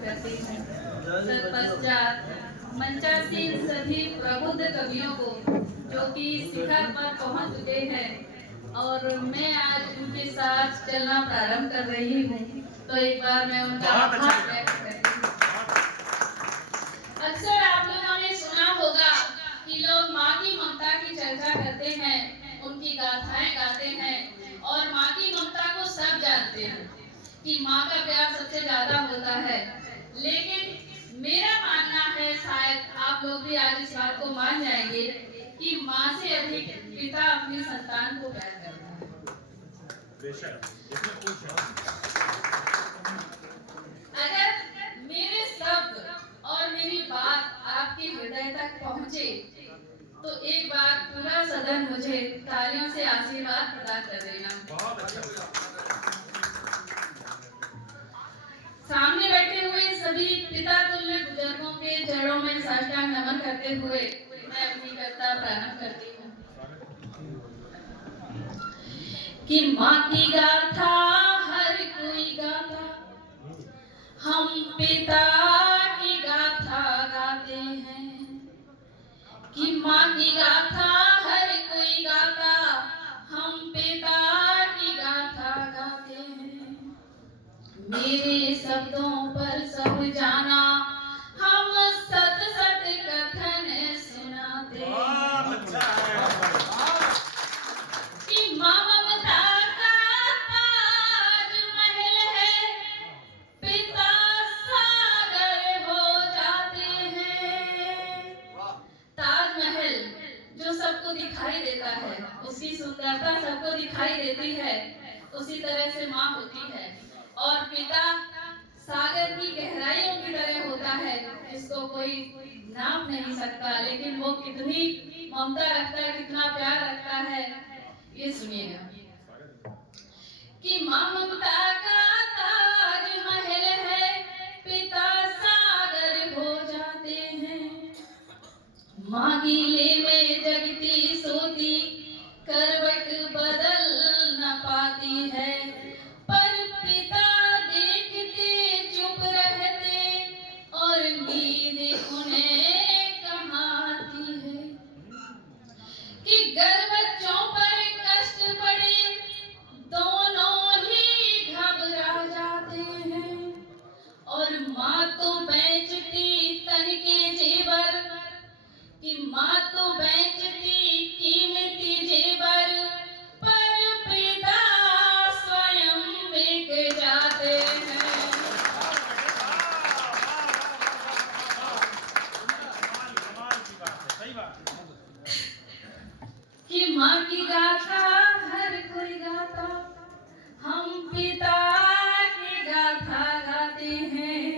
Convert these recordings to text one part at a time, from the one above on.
करती हूँ। तत्पश्चात मंचासीन सभी प्रबुद्ध कवियों को जो कि शिखर पर पहुंच चुके हैं और मैं आज उनके साथ चलना प्रारंभ कर रही हूँ, तो एक बार मैं उनका आभार व्यक्त करती हूँ। अक्सर आप लोगों ने सुना होगा कि लोग माँ की ममता की चर्चा करते हैं, उनकी गाथाएं गाते हैं और माँ की ममता को सब जानते हैं कि माँ का प्यार सबसे ज्यादा होता है। लेकिन मेरा मानना है, शायद आप लोग भी आज इस बात को मान जाएंगे कि माँ से अधिक पिता अपनी संतान को प्यार करता है। अगर मेरे शब्द और मेरी बात आपके हृदय तक पहुंचे तो एक बार पूरा सदन मुझे तालियों से आशीर्वाद प्रदान कर देना। सामने बैठे हुए सभी पिता तुल्य बुजुर्गों के चरणों में साष्टांग नमन करते हुए मैं अपनी कविता प्रारंभ करती हूँ कि माँ की गाथा हर कोई गाता, हम पिता की गाथा गाते हैं। कि माँ की गाथा हर कोई गाता, हम पिता की गाथा गाते हैं। मेरे शब्दों पर सब जाना, हम सत सत कथन सुनाते कि माँ ममता का ताज महल है, पिता सागर हो जाते हैं। ताजमहल जो सबको दिखाई देता है, उसकी सुंदरता सबको दिखाई देती है, उसी तरह से माँ होती है। और पिता सागर की गहराइयों की तरह होता है, जिसको कोई नाप नहीं सकता, लेकिन वो कितनी ममता रखता है, कितना प्यार रखता है, ये सुनिएगा कि माँ ममता का ताजमहल है, पिता सागर हो जाते हैं। माँ गीले में जगती सोती, करवट बदल न पाती है, पर पिता देखते चुप रहते और नींद उन्हें कहाँ आती है। कि गर बच्चों पर कष्ट पड़े, दोनों ही घबरा जाते हैं और माँ तो बेचती तन के जेवर, कि माँ तो बेचती कीमती जेवर, पर पिता स्वयं बिक जाते हैं। कि माँ की गाथा हर कोई गाता, हम पिता की गाथा गाते हैं।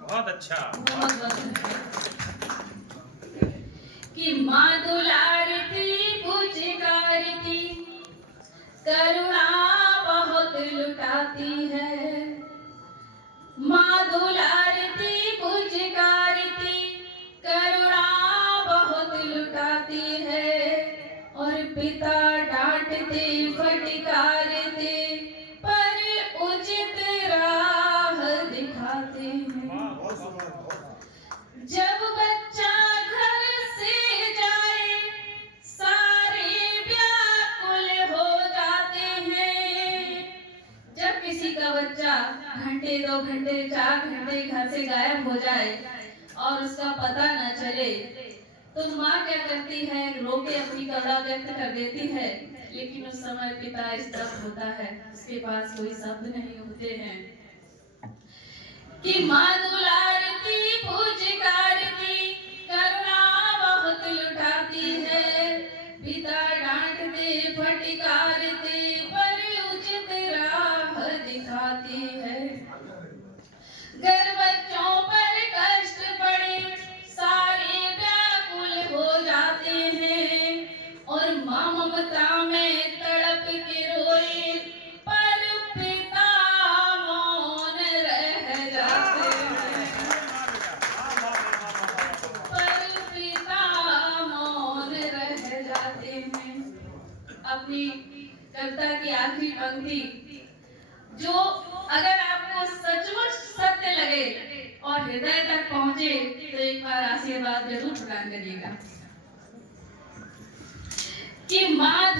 बहुत अच्छा। कि माँ दुलारती पुचकारती, करुणा बहुत लुटाती है। माँ दुलारती पुचकारती, करुणा बहुत लुटाती है और पिता डांटते फटकारते, पर उचित राह दिखाते हैं। जब बच्चा घर से जाए, सारे व्याकुल हो जाते हैं। जब किसी का बच्चा घंटे 2 घंटे 4 घंटे घर से गायब हो जाए और उसका पता न चले, तो माँ क्या करती है, रो के अपनी करुणा व्यक्त कर देती है, लेकिन उस समय पिता स्तब्ध होता है, उसके पास कोई शब्द नहीं होते हैं। कि माँ दुलारती पुचकारती, करुणा बहुत लुटाती है, पिता डांटते फटकारते, पर उचित राह दिखाती है। गर बच्चों पर कष्ट पड़े, सारे व्याकुल हो जाते हैं और माँ ममता में तड़प के रोए, पर पिता मौन रह जाते हैं। पर पिता मौन रह जाते हैं। अपनी कविता की आखिरी पंक्ति, जो अगर आपको हृदय तक पहुंचे तो एक बार आशीर्वाद जरूर प्रदान करिएगा कि माँ